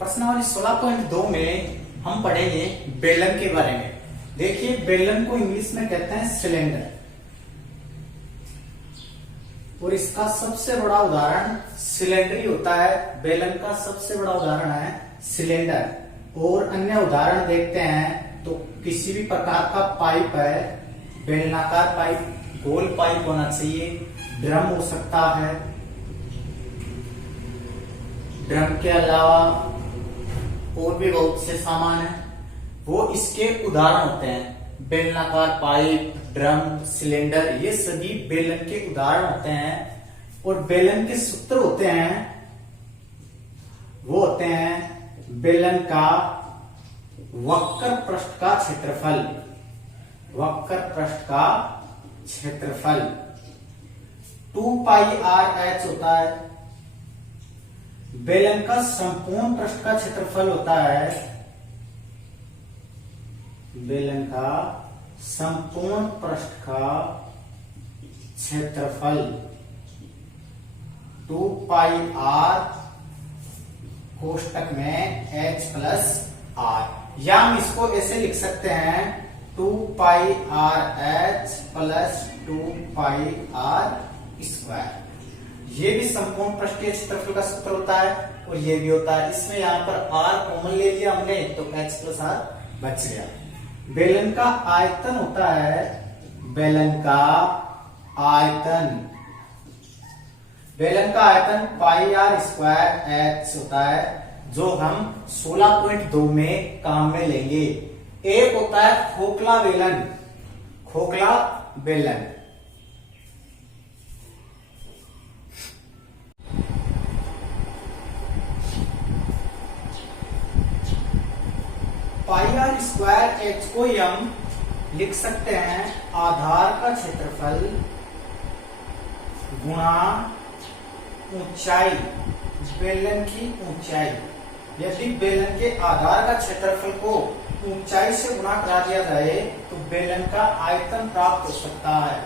प्रश्नावली 16.2 में हम पढ़ेंगे बेलन के बारे में। देखिए, बेलन को इंग्लिश में कहते हैं सिलेंडर, और इसका सबसे बड़ा उदाहरण सिलेंडर ही होता है। बेलन का सबसे बड़ा उदाहरण है सिलेंडर। और अन्य उदाहरण देखते हैं तो किसी भी प्रकार का पाइप है, बेलनाकार पाइप, गोल पाइप होना चाहिए, ड्रम हो सकता है, ड्रम के अलावा और भी बहुत से सामान है, वो इसके उदाहरण होते हैं। बेलनाकार पाइप, ड्रम, सिलेंडर, ये सभी बेलन के उदाहरण होते हैं। और बेलन के सूत्र होते हैं, वो होते हैं बेलन का वक्र पृष्ठ का क्षेत्रफल, वक्र पृष्ठ का क्षेत्रफल 2πr/h होता है। बेलन का संपूर्ण पृष्ठ का क्षेत्रफल होता है, बेलन का संपूर्ण पृष्ठ का क्षेत्रफल 2πr कोष्टक में h+r, या हम इसको ऐसे लिख सकते हैं 2πrh + 2πr²। ये भी संपूर्ण पृष्ठीय क्षेत्रफल का सूत्र होता है और ये भी होता है। इसमें यहाँ पर r कॉमन ले लिया हमने तो h+r बच गया। बेलन का आयतन होता है, बेलन का आयतन, बेलन का आयतन πr² होता है, जो हम 16.2 में काम में लेंगे। एक होता है खोखला बेलन, खोखला बेलन। πr² को हम लिख सकते हैं आधार का क्षेत्रफल गुणा ऊंचाई, बेलन की ऊंचाई। यदि बेलन के आधार का क्षेत्रफल को ऊंचाई से गुणा करा दिया जाए तो बेलन का आयतन प्राप्त हो सकता है।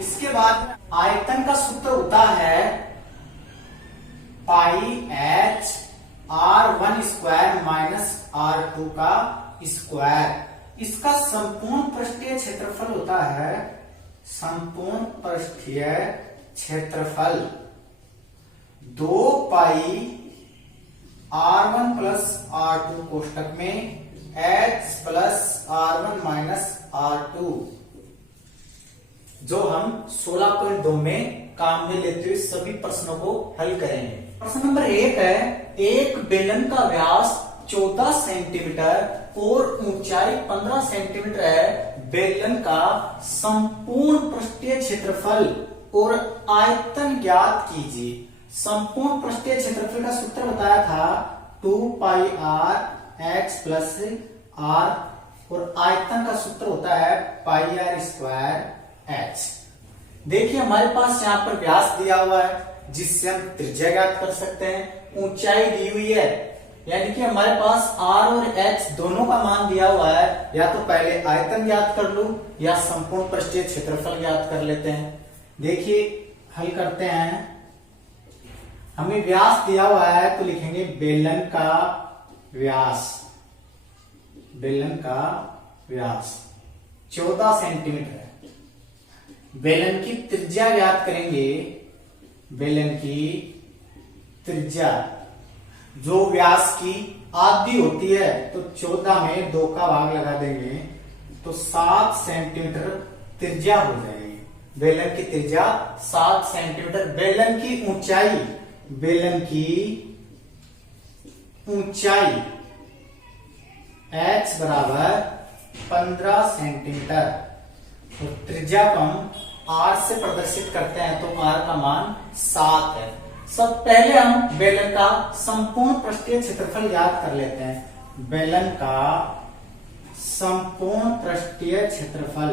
इसके बाद आयतन का सूत्र होता है πh r1² - r2 का स्क्वायर। इसका संपूर्ण पृष्ठीय क्षेत्रफल होता है, संपूर्ण पृष्ठीय क्षेत्रफल 2πr1 + r2 कोष्टक में h+r1 - r2, जो हम 16.2 में काम में लेते हुए सभी प्रश्नों को हल करेंगे। प्रश्न नंबर 1 है, एक बेलन का व्यास 14 सेंटीमीटर और ऊंचाई 15 सेंटीमीटर है। बेलन का संपूर्ण पृष्ठीय क्षेत्रफल और आयतन ज्ञात कीजिए। संपूर्ण पृष्ठीय क्षेत्रफल का सूत्र बताया था 2πrh + r, और आयतन का सूत्र होता है πr²h। देखिए, हमारे पास यहाँ पर व्यास दिया हुआ है जिससे हम त्रिज्या ज्ञात कर सकते हैं। ऊंचाई दी हुई है, यानी कि हमारे पास r और h दोनों का मान दिया हुआ है। या तो पहले आयतन ज्ञात कर लूं या संपूर्ण पृष्ठीय क्षेत्रफल ज्ञात कर लेते हैं। देखिए, हल करते हैं। हमें व्यास दिया हुआ है तो लिखेंगे बेलन का व्यास, बेलन का व्यास 14 सेंटीमीटर है। बेलन की त्रिज्या ज्ञात करेंगे, बेलन की त्रिज्या जो व्यास की आधी होती है तो 14 में 2 का भाग लगा देंगे तो 7 सेंटीमीटर त्रिज्या हो जाएगी। बेलन की त्रिज्या 7 सेंटीमीटर। बेलन की ऊंचाई, बेलन की ऊंचाई h = 15 सेंटीमीटर। तो त्रिज्या को हम r से प्रदर्शित करते हैं तो r का मान 7 है। सब पहले हम बेलन का संपूर्ण पृष्ठीय क्षेत्रफल याद कर लेते हैं। बेलन का संपूर्ण पृष्ठीय क्षेत्रफल,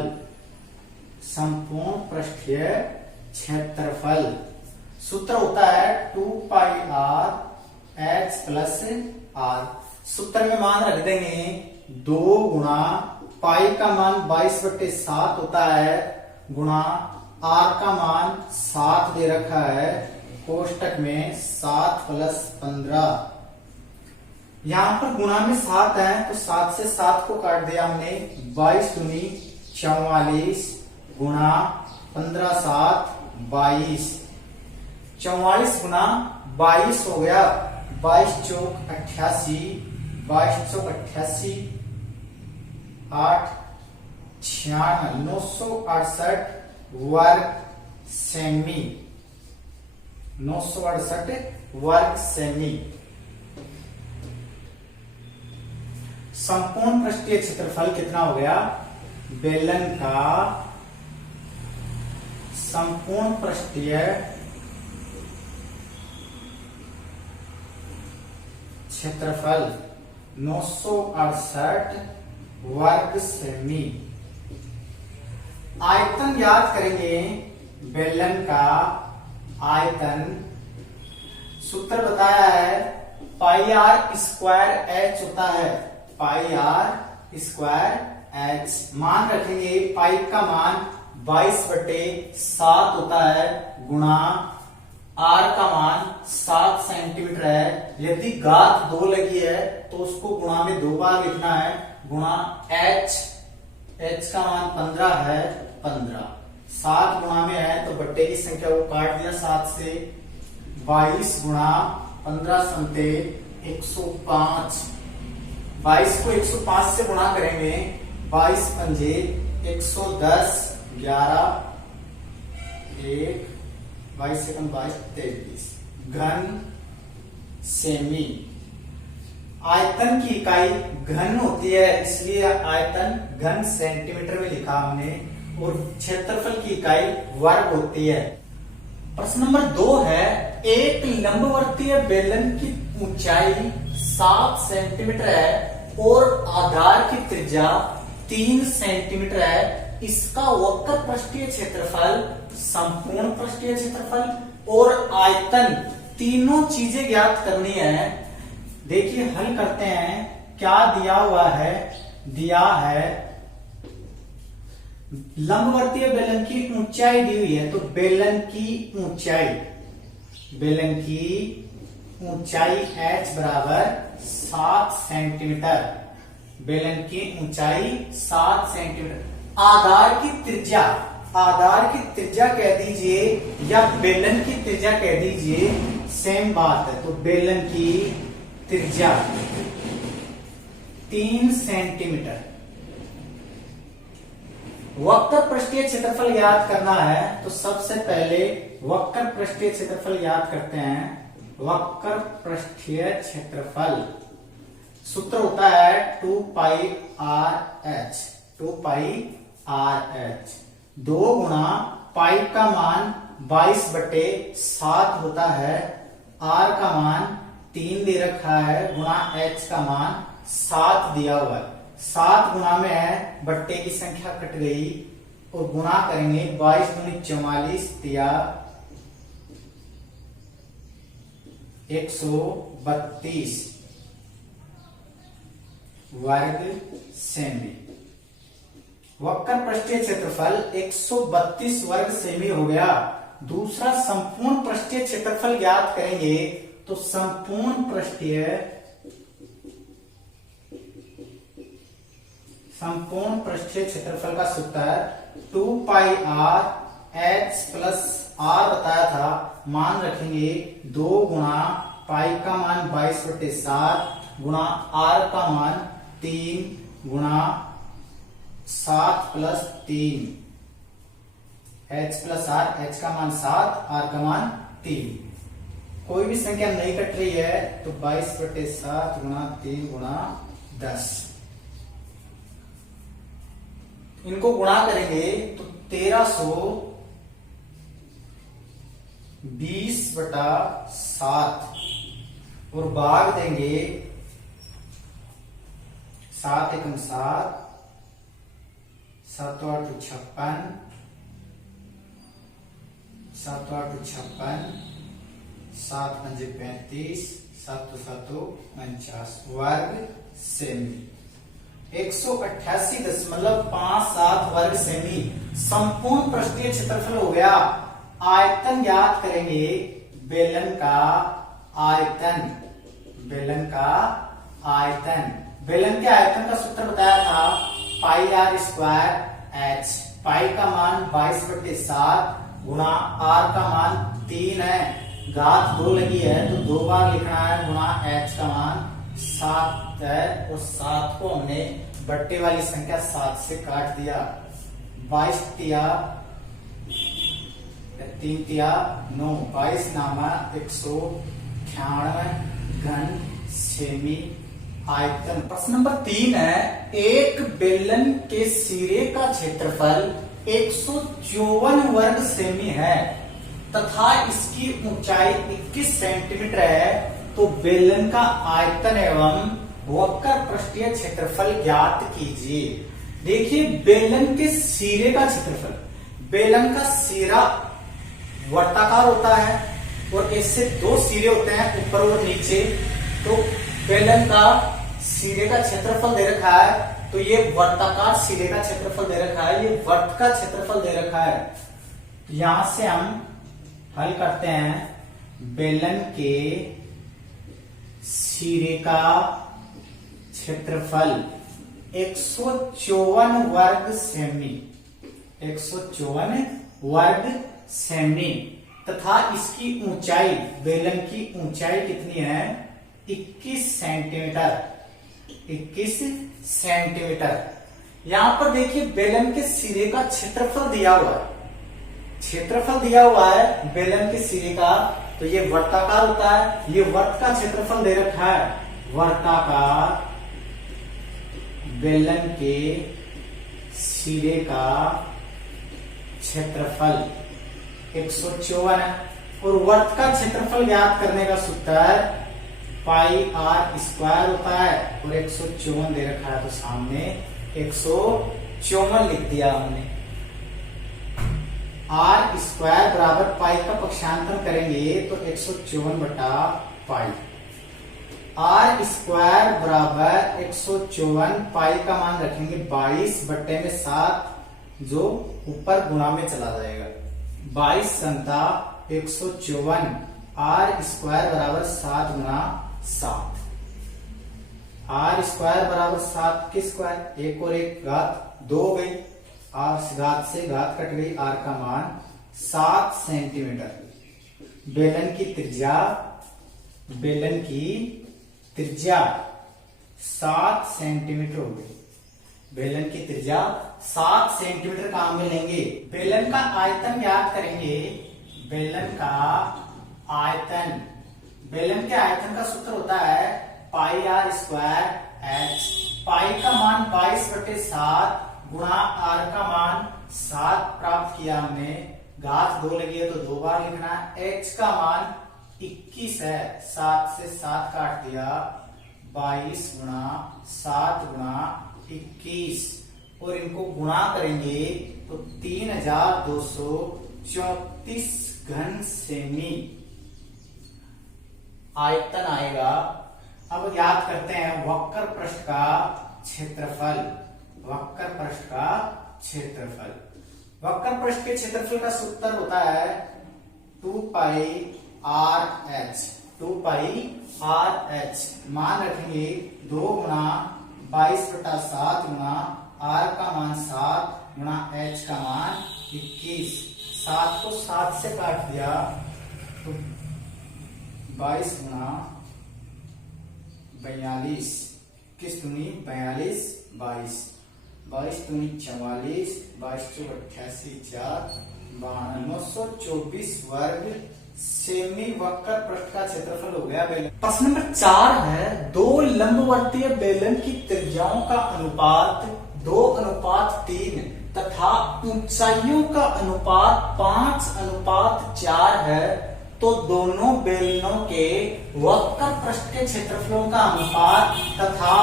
संपूर्ण पृष्ठीय क्षेत्रफल सूत्र होता है 2πrh + r। सूत्र में मान रख देंगे 2 गुणा पाई का मान 22/7 होता है, गुणा r का मान 7 दे रखा है, कोष्टक में 7 + 15 यहाँ पर गुणा में 7 है तो 7 से 7 को काट दिया हमने। 22 दूनी 44 गुणा 15 7 22। 44 गुना 22 हो गया। 22 चौक 88, 22 चौक 88, 8 96 968 वर्ग सेमी। 968 वर्ग सेमी। संपूर्ण पृष्ठीय क्षेत्रफल कितना हो गया? बेलन का संपूर्ण पृष्ठीय क्षेत्रफल 968 वर्ग सेमी। आयतन याद करेंगे। बेलन का आयतन सूत्र बताया है, पाई आर स्क्वायर एच होता है। पाई आर स्क्वायर एच मान रखेंगे। पाई का मान 22/7 होता है गुणा आर का मान 7 सेंटीमीटर है। यदि घात 2 लगी है तो उसको गुणा में 2 बार लिखना है। गुणा एच का मान 15 है, 15 7 गुणा में है तो बट्टे की संख्या को काट दिया 7 से। 22 गुणा 15 समते 105। 22 को 105 से गुणा करेंगे। 22 पंजे 110, 11 1 22 सेकंड 22 23 घन सेमी। आयतन की इकाई घन होती है इसलिए आयतन घन सेंटीमीटर में लिखा हमने, और क्षेत्रफल की इकाई वर्ग होती है। प्रश्न नंबर 2 है, एक लंबवर्तीय बेलन की ऊंचाई 7 सेंटीमीटर है और आधार की त्रिज्या 3 सेंटीमीटर है। इसका वक्र पृष्ठीय क्षेत्रफल, संपूर्ण पृष्ठीय क्षेत्रफल और आयतन तीनों चीजें ज्ञात करनी है। देखिए हल करते हैं। क्या दिया हुआ है? दिया है लंबवर्तीय बेलन की ऊंचाई दी हुई है, तो बेलन की ऊंचाई h बराबर 7 सेंटीमीटर। बेलन की ऊंचाई 7 सेंटीमीटर। आधार की त्रिज्या कह दीजिए या बेलन की त्रिज्या कह दीजिए, सेम बात है। तो बेलन की त्रिज्या 3 सेंटीमीटर। वक्र पृष्ठीय क्षेत्रफल याद करना है तो सबसे पहले वक्र पृष्ठीय क्षेत्रफल याद करते हैं। वक्र पृष्ठीय क्षेत्रफल सूत्र होता है 2 pi R H. 2 pi R H 2 गुणा पाई का मान 22/7 होता है। आर का मान 3 दे रखा है गुणा एच का मान 7 दिया हुआ है। 7 गुणा में है, बट्टे की संख्या कट गई और गुणा करेंगे। 22 दूनी 44 दिया 132 वर्ग सेमी। वक्र पृष्ठीय क्षेत्रफल 132 वर्ग सेमी हो गया। दूसरा संपूर्ण पृष्ठीय क्षेत्रफल ज्ञात करेंगे तो संपूर्ण पृष्ठीय क्षेत्रफल का सूत्र है 2 pi R H plus are बताया था, मान रखेंगे 2 गुणा पाई का मान 22/7 गुणा आर का मान 3 गुणा 7 plus 3। H plus R, H का मान 7, आर का मान 3। कोई भी संख्या नहीं कट रही है तो 22/7 गुणा 3 गुणा 10। इनको गुणा करेंगे तो 1320/7 और भाग देंगे 7 एकम 7, 7 8 56, 7 8 56, 7 5 35, 7 7 49 वर्ग सेमी। 188.57 वर्ग सेमी संपूर्ण पृष्ठीय क्षेत्रफल हो गया। आयतन ज्ञात करेंगे। बेलन का आयतन। बेलन के आयतन का सूत्र बताया था पाई आर स्क्वायर एच। पाई का मान 22/7 गुणा आर का मान 3 है, घात 2 लगी है तो 2 बार लिखना है, गुणा एच का मान 7 है और 7 को हमने बट्टे वाली संख्या 7 से काट दिया। 22 तिया 3 तिया 9, 22 नामा 198 घन सेमी आयतन। प्रश्न नंबर 3 है, एक बेलन के सिरे का क्षेत्रफल 154 वर्ग सेमी है तथा इसकी ऊंचाई 21 सेंटीमीटर है, तो बेलन का आयतन एवं वक्र पृष्ठीय क्षेत्रफल ज्ञात कीजिए। देखिए बेलन के सिरे का क्षेत्रफल, बेलन का सिरा वर्ताकार होता है और इससे 2 सिरे होते हैं ऊपर और नीचे, तो बेलन का सिरे का क्षेत्रफल दे रखा है, तो ये वर्ताकार सिरे का क्षेत्रफल दे रखा है, ये वर्त का क्षेत्रफल दे रखा है। यहां से हम हल करते हैं, बेलन के सिरे का क्षेत्रफल 154 वर्ग सेमी, 154 वर्ग सेमी तथा इसकी ऊंचाई, बेलन की ऊंचाई कितनी है 21 सेंटीमीटर, 21 सेंटीमीटर। यहां पर देखिए बेलन के सिरे का क्षेत्रफल दिया हुआ है, क्षेत्रफल दिया हुआ है बेलन के सिरे का, तो ये वर्ताकार होता है, ये वर्त का क्षेत्रफल दे रखा है, वर्ताकार बेलन के सिरे का क्षेत्रफल 154 है और वर्त का क्षेत्रफल ज्ञात करने का सूत्र है पाई आर स्क्वायर होता है और 154 दे रखा है, तो सामने 154 लिख दिया हमने। आर स्क्वायर बराबर पाई का पक्षांतर करेंगे तो 154 बटा पाई। आर स्क्वायर बराबर 154, पाई का मान रखेंगे 22/7 जो ऊपर गुणा में चला जाएगा, 22 संता 154, आर स्क्वायर बराबर 7 गुणा 7। आर स्क्वायर बराबर 7 के स्क्वायर, एक और एक घात 2 हो गई, आर घात से घात कट गई, आर का मान 7 सेंटीमीटर। बेलन की त्रिज्या, बेलन की त्रिज्या 7 सेंटीमीटर हो गई, बेलन की त्रिज्या 7 सेंटीमीटर काम में लेंगे। बेलन का आयतन ज्ञात करेंगे, बेलन का आयतन, बेलन के आयतन का सूत्र होता है पाई आर स्क्वायर एच। पाई का मान 22/7 गुणा आर का मान 7 प्राप्त किया हमने, घात 2 लगी है तो 2 बार लिखना है, एच का मान 21 है, 7 से 7 काट दिया, 22 गुणा 7 गुणा 21 और इनको गुणा करेंगे तो 3234 घन सेमी आयतन आएगा। अब याद करते हैं वक्र पृष्ठ का क्षेत्रफल, वक्र पृष्ठ का क्षेत्रफल, वक्र पृष्ठ के क्षेत्रफल का सूत्र होता है 2 pi R H, 2 pi R H. मान रखेंगे 2 गुणा 22/7 गुणा आर का मान 7 गुणा एच का मान 21, 7 को 7 से काट दिया तो 22 गुणा 42, किस दूनी 42, 22, 22 दूनी 44, 22 चौक 88, 4 924 वर्ग सेमी वक्र पृष्ठ का क्षेत्रफल हो गया बेलन। प्रश्न नंबर 4 है, 2 लंबवर्तीय बेलन की त्रिज्याओं का अनुपात 2:3 तथा ऊंचाइयों का अनुपात 5:4 है, तो दोनों बेलनों के वक्र पृष्ठ के क्षेत्रफलों का अनुपात तथा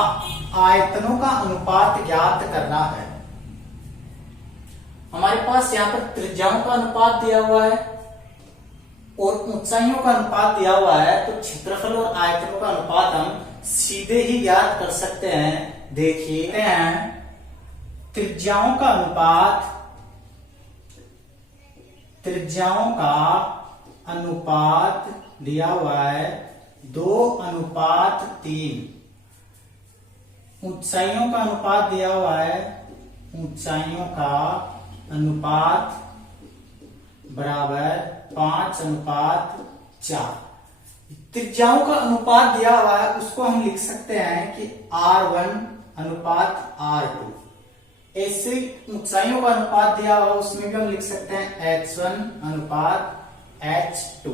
आयतनों का अनुपात ज्ञात करना है। हमारे पास यहाँ पर त्रिज्याओं का अनुपात दिया हुआ है और ऊंचाइयों का अनुपात दिया हुआ है, तो क्षेत्रफल और आयतनों का अनुपात हम सीधे ही ज्ञात कर सकते हैं। देखिए त्रिज्याओं का अनुपात, त्रिज्याओं का अनुपात दिया हुआ है 2:3, ऊंचाइयों का अनुपात दिया हुआ है, ऊंचाइयों का अनुपात बराबर 5:4। त्रिज्याओं का अनुपात दिया हुआ है, उसको हम लिख सकते हैं कि R1:R2। ऐसे ऊंचाइयों का अनुपात दिया हुआ उसमें भी हम लिख सकते हैं H1:H2।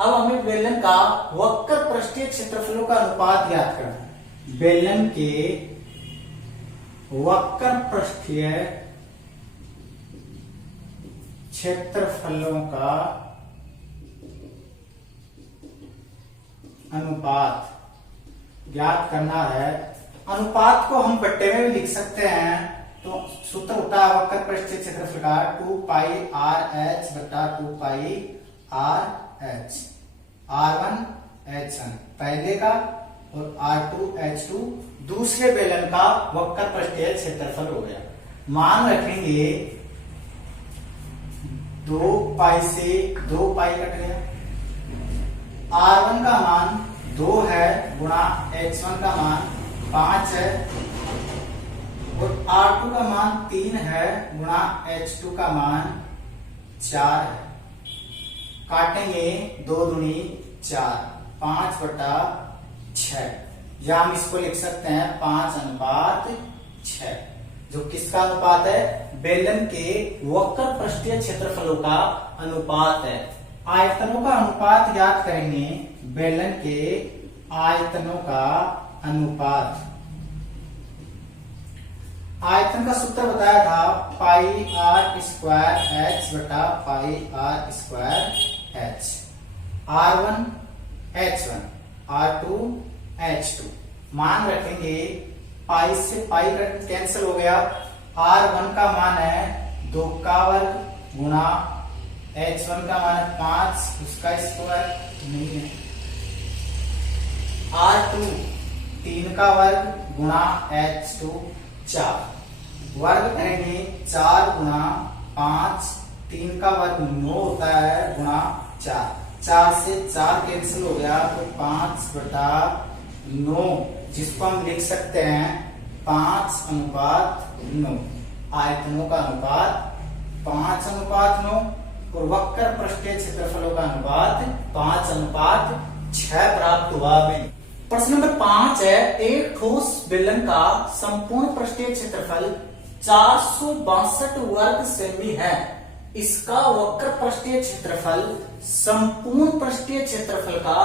अब हमें बेलन का वक्र पृष्ठीय क्षेत्रफलों का अनुपात ज्ञात करना है। बेलन के वक्र पृष्ठीय क्षेत्रफलों का अनुपात ज्ञात करना है। अनुपात को हम बट्टे में भी लिख सकते हैं, तो सूत्र होता है वक्र पृष्ठीय क्षेत्रफल का 2πRh बटा 2πRh। R1 H1 पहले का और R2 H2 दूसरे बेलन का वक्र पृष्ठीय क्षेत्रफल हो गया। मान रखेंगे 2π से 2π कट गया। R1 का मान 2 है गुणा H1 का मान 5 है और R2 का मान 3 है गुणा H2 का मान 4 है। काटेंगे 2 दूनी 4, 5/6, या हम इसको लिख सकते हैं 5:6, जो किसका अनुपात है? बेलन के वक्र पृष्ठीय क्षेत्रफलों का अनुपात है। आयतनों का अनुपात ज्ञात करेंगे। बेलन के आयतनों का अनुपात, आयतन का सूत्र बताया था πr² बटा πr²h। R1 H1, R2 H2 मान रखेंगे। पाई से पाई कैंसिल हो गया। R1 का मान है 2 का वर्ग गुणा H1 का मान है 5 उसका स्क्वायर नहीं है। R2 3 का वर्ग गुणा H2 4, वर्ग करेंगे 4 गुणा 5, 3 का वर्ग 9 होता है गुणा 4, 4 से 4 कैंसिल हो गया तो 5/9, जिसको हम लिख सकते हैं 5:9। आयतनों का अनुपात 5:9 और वक्र पृष्ठीय क्षेत्रफलों का अनुपात 5:6 प्राप्त हुआ। प्रश्न नंबर 5 है, एक ठोस बेलन का संपूर्ण पृष्ठीय क्षेत्रफल 462 वर्ग सेमी है। इसका वक्र पृष्ठीय क्षेत्रफल संपूर्ण पृष्ठीय क्षेत्रफल का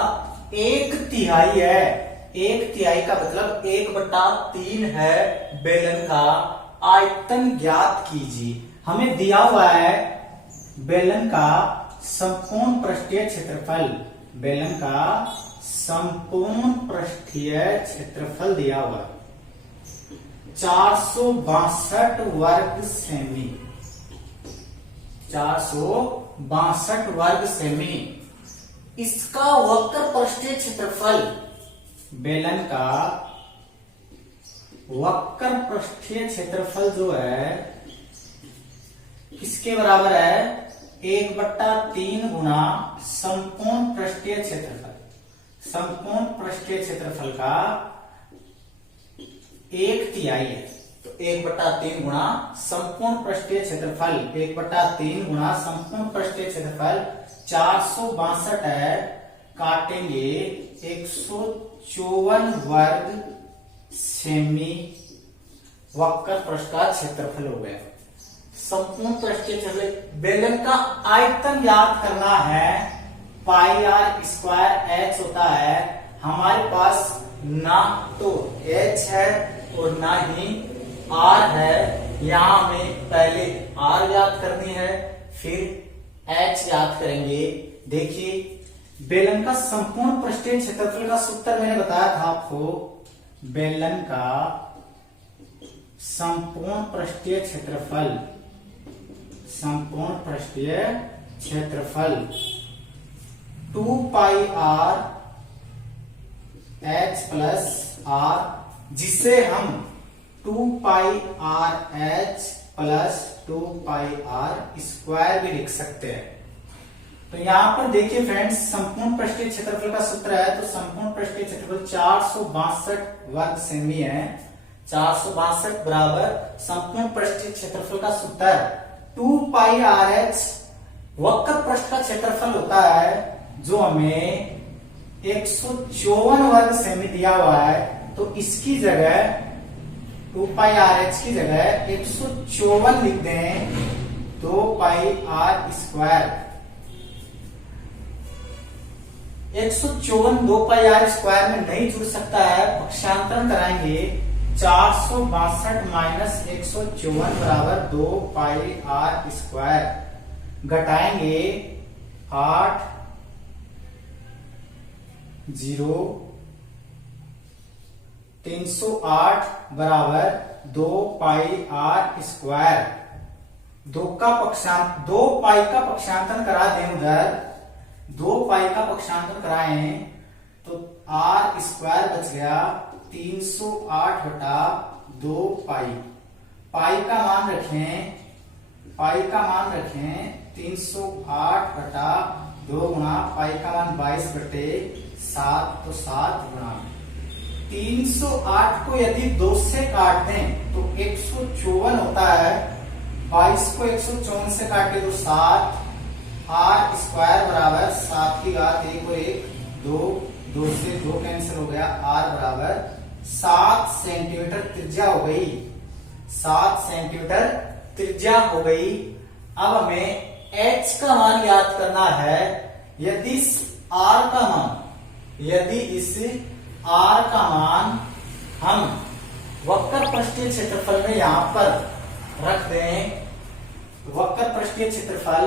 1/3 है। 1/3 का मतलब 1/3 है बेलन का। आयतन ज्ञात कीजिए। हमें दिया हुआ है बेलन का संपूर्ण पृष्ठीय क्षेत्रफल, बेलन का संपूर्ण पृष्ठीय क्षेत्रफल दिया हुआ 462 वर्ग सेमी। 462 वर्ग सेमी। इसका वक्र पृष्ठीय क्षेत्रफल, बेलन का वक्र पृष्ठीय क्षेत्रफल जो है किसके बराबर है? 1/3 गुणा संपूर्ण पृष्ठीय क्षेत्रफल। संपूर्ण पृष्ठीय क्षेत्रफल का 1/3 है, तो 1/3 गुणा संपूर्ण पृष्ठीय क्षेत्रफल, 1/3 गुणा संपूर्ण पृष्ठीय क्षेत्रफल 462 है। काटेंगे 154 वर्ग सेमी वक्र पृष्ठ का क्षेत्रफल हो गया। संपूर्ण पृष्ठीय क्षेत्रफल। बेलन का आयतन याद करना है। πr² होता है। हमारे पास ना तो h है और ना ही r है। यहां हमें पहले r याद करनी है, फिर h याद करेंगे। देखिए बेलन का संपूर्ण पृष्ठीय क्षेत्रफल का सूत्र मैंने बताया था आपको। बेलन का संपूर्ण पृष्ठीय क्षेत्रफल, संपूर्ण पृष्ठीय क्षेत्रफल 2πRh प्लस r, जिसे हम 2πRh प्लस 2πr² भी लिख सकते हैं। तो यहाँ पर देखिए फ्रेंड्स, संपूर्ण पृष्ठीय क्षेत्रफल का सूत्र है, तो संपूर्ण पृष्ठीय क्षेत्रफल 462 वर्ग सेमी है। 462 बराबर संपूर्ण पृष्ठीय क्षेत्रफल का सूत्र 2 पाई आर एच वक्र पृष्ठ का क्षेत्रफल होता है, जो हमें 154 वर्ग सेमी दिया हुआ है। तो इसकी जगह 2 पाई आर एच की जगह 154 लिख दें, 2 pi r square. 154 2 pi r square में नहीं जुड़ सकता है, पक्षांतरण कराएंगे। 462 माइनस 154 बराबर 2 पाई आर स्क्वायर, घटाएंगे 8 0 308 बराबर 2 पाई आर स्क्वायर। 2 पाई का पक्षांतरण करा दें उधर, 2 पाई का पक्षांतरण कराएं तो आर स्क्वायर बच गया 308 बटा 2 पाई। पाई का मान रखें, 308 बटा 2 गुणा पाई का मान 22 बटे 7, तो 7 गुणा 308 को यदि 2 से काट दें तो 154 होता है। 22 को 154 से काटे तो 7, आर स्क्वायर बराबर 7 की घात 1 और 1 2, 2 से 2 कैंसिल हो गया, आर बराबर 7 सेंटीमीटर त्रिज्या हो गई। 7 सेंटीमीटर त्रिज्या हो गई। अब हमें h का मान याद करना है। यदि इस r का मान हम वक्र पृष्ठीय क्षेत्रफल में यहां पर रख दें, वक्र पृष्ठीय क्षेत्रफल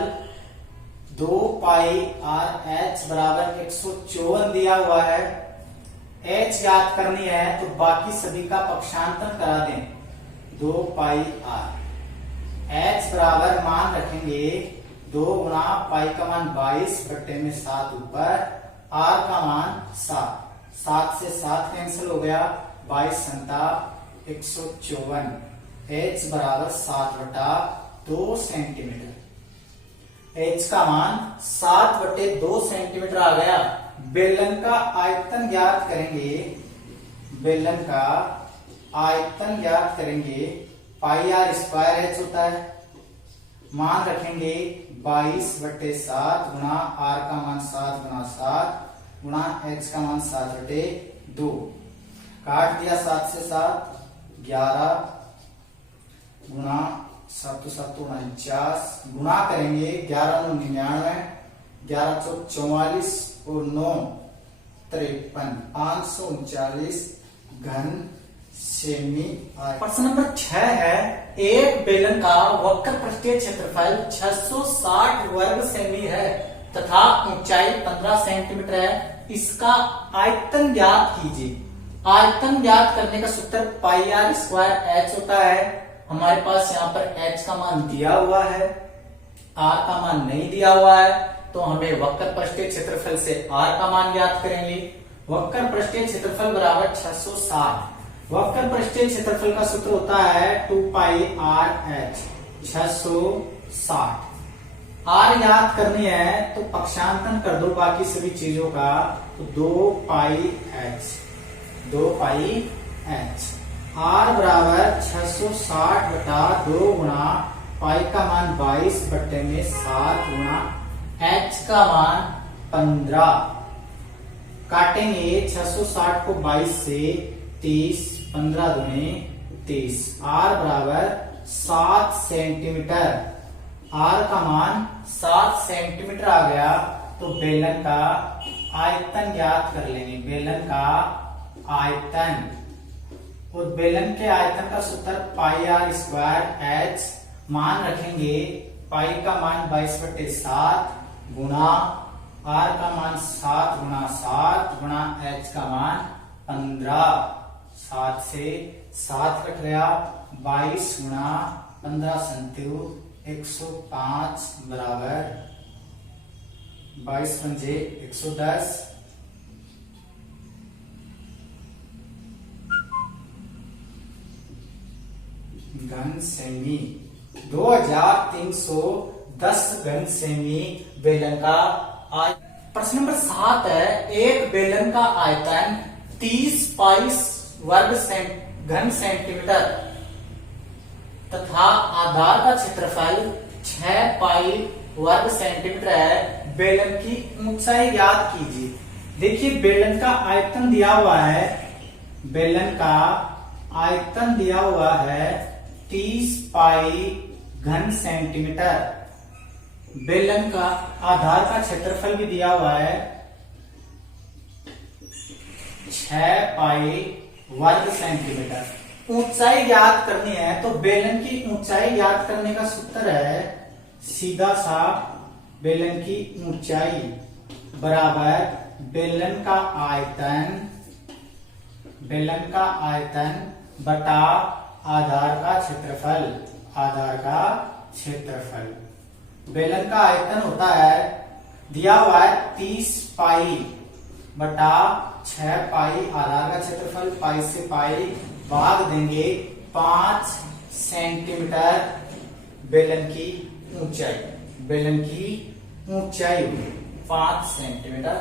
2 पाई आर एच बराबर 154 दिया हुआ है। h याद करनी है तो बाकी सभी का पक्षांतर करा दें, 2 पाई आर। h बराबर मान रखेंगे 2 गुणा पाई का मान 22 बट्टे में 7 ऊपर, r का मान 7, 7 से 7 कैंसिल हो गया, 22 संता 154। h बराबर 7 बटा 2 सेंटीमीटर। h का मान 7 बटे 2 सेंटीमीटर आ गया। बेलन का आयतन ज्ञात करेंगे, बेलन का आयतन ज्ञात करेंगे। पाई आर स्क्वायर एच होता है, मान रखेंगे 22 बटे 7 गुणा आर का मान 7 गुणा 7 गुणा एच का मान 7 बटे 2। काट दिया 7 से 7, 11 गुणा 7 7 49, गुणा करेंगे 11 9 99, 11 चौक 44 और 9 53, 539 घन सेमी। प्रश्न नंबर 6 है, एक बेलन का वक्र पृष्ठीय क्षेत्रफल 660 वर्ग सेमी है तथा ऊंचाई 15 सेंटीमीटर है। इसका आयतन ज्ञात कीजिए। आयतन ज्ञात करने का सूत्र पाई आर स्क्वायर एच होता है। हमारे पास यहाँ पर एच का मान दिया हुआ है, आर का मान नहीं दिया हुआ है, तो हमें वक्र पृष्ठीय क्षेत्रफल से आर का मान ज्ञात करेंगे। वक्र पृष्ठीय क्षेत्रफल बराबर 660। वक्र पृष्ठीय क्षेत्रफल का सूत्र होता है 2 पाई आर एच, 660। आर याद करनी है तो पक्षांतन कर दो बाकी सभी चीजों का, तो 2 पाई एच, 2 पाई एच। आर बराबर 660 बटा 2 गुणा पाई का मान 22 बट्टे में 7 गुणा एच का मान 15। काटेंगे 660 को 22 से 30, 15 दूनी 30। आर बराबर 7 सेंटीमीटर। आर का मान 7 सेंटीमीटर आ गया, तो बेलन का आयतन ज्ञात कर लेंगे। बेलन का आयतन, और बेलन के आयतन का सूत्र पाई आर स्क्वायर एच। मान रखेंगे पाई का मान 22/7 गुणा आर का मान 7 गुणा 7 गुणा एच का मान 15। 7 से 7 कट गया, 22 गुणा 15 संत्यु 105 बराबर 22 पंजे 110। घन सेमी। 2310 10 घन सेमी बेलन का प्रश्न नंबर 7 है, एक बेलन का आयतन 30 पाई वर्ग घन सेंटीमीटर तथा आधार का क्षेत्रफल 6 पाई वर्ग सेंटीमीटर है। बेलन की ऊंचाई ज्ञात कीजिए। देखिए बेलन का आयतन दिया हुआ है, बेलन का आयतन दिया हुआ है 30 पाई घन सेंटीमीटर। बेलन का आधार का क्षेत्रफल भी दिया हुआ है 6 पाई वर्ग सेंटीमीटर। ऊंचाई ज्ञात करनी है तो बेलन की ऊंचाई ज्ञात करने का सूत्र है सीधा सा, बेलन की ऊंचाई बराबर बेलन का आयतन बटा आधार का क्षेत्रफल, आधार का क्षेत्रफल। बेलन का आयतन होता है दिया हुआ है 30 पाई बटा 6 पाई, आधार का क्षेत्रफल पाई से पाई भाग देंगे 5 सेंटीमीटर। बेलन की ऊंचाई, बेलन की ऊंचाई 5 सेंटीमीटर।